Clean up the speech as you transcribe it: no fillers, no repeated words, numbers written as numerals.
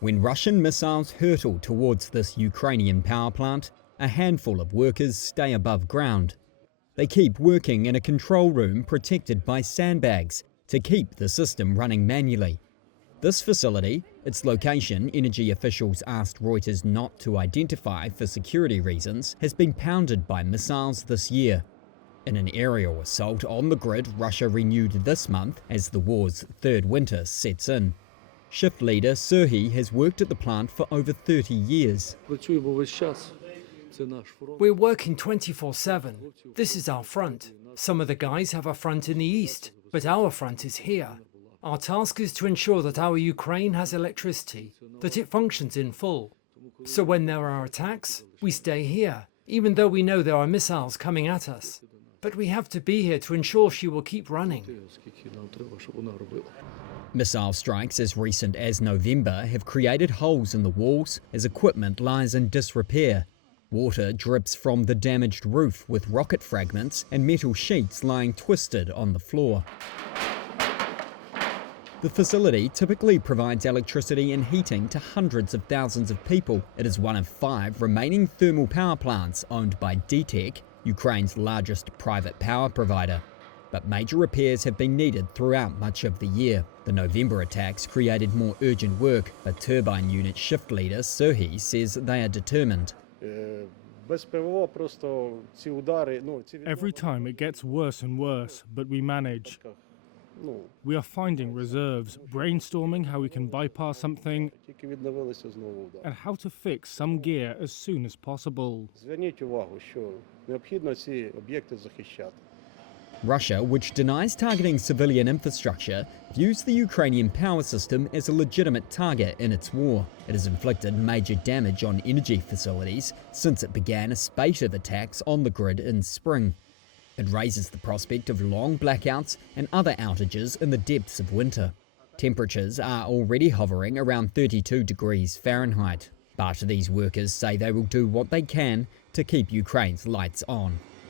When Russian missiles hurtle towards this Ukrainian power plant, a handful of workers stay above ground. They keep working in a control room protected by sandbags to keep the system running manually. This facility, its location energy officials asked Reuters not to identify for security reasons, has been pounded by missiles this year. In an aerial assault on the grid Russia renewed this month as the war's third winter sets in. Shift leader Serhiy has worked at the plant for over 30 years. We're working 24/7. This is our front. Some of the guys have a front in the east, but our front is here. Our task is to ensure that our Ukraine has electricity, that it functions in full. So when there are attacks, we stay here, even though we know there are missiles coming at us. But we have to be here to ensure she will keep running. Missile strikes as recent as November have created holes in the walls as equipment lies in disrepair. Water drips from the damaged roof with rocket fragments and metal sheets lying twisted on the floor. The facility typically provides electricity and heating to hundreds of thousands of people. It is one of 5 remaining thermal power plants owned by DTEK, Ukraine's largest private power provider. But major repairs have been needed throughout much of the year. The November attacks created more urgent work, but turbine unit shift leader Serhiy says they are determined. Every time it gets worse and worse, but we manage. We are finding reserves, brainstorming how we can bypass something and how to fix some gear as soon as possible. Russia, which denies targeting civilian infrastructure, views the Ukrainian power system as a legitimate target in its war. It has inflicted major damage on energy facilities since it began a spate of attacks on the grid in spring. It raises the prospect of long blackouts and other outages in the depths of winter. Temperatures are already hovering around 32 degrees Fahrenheit, but these workers say they will do what they can to keep Ukraine's lights on.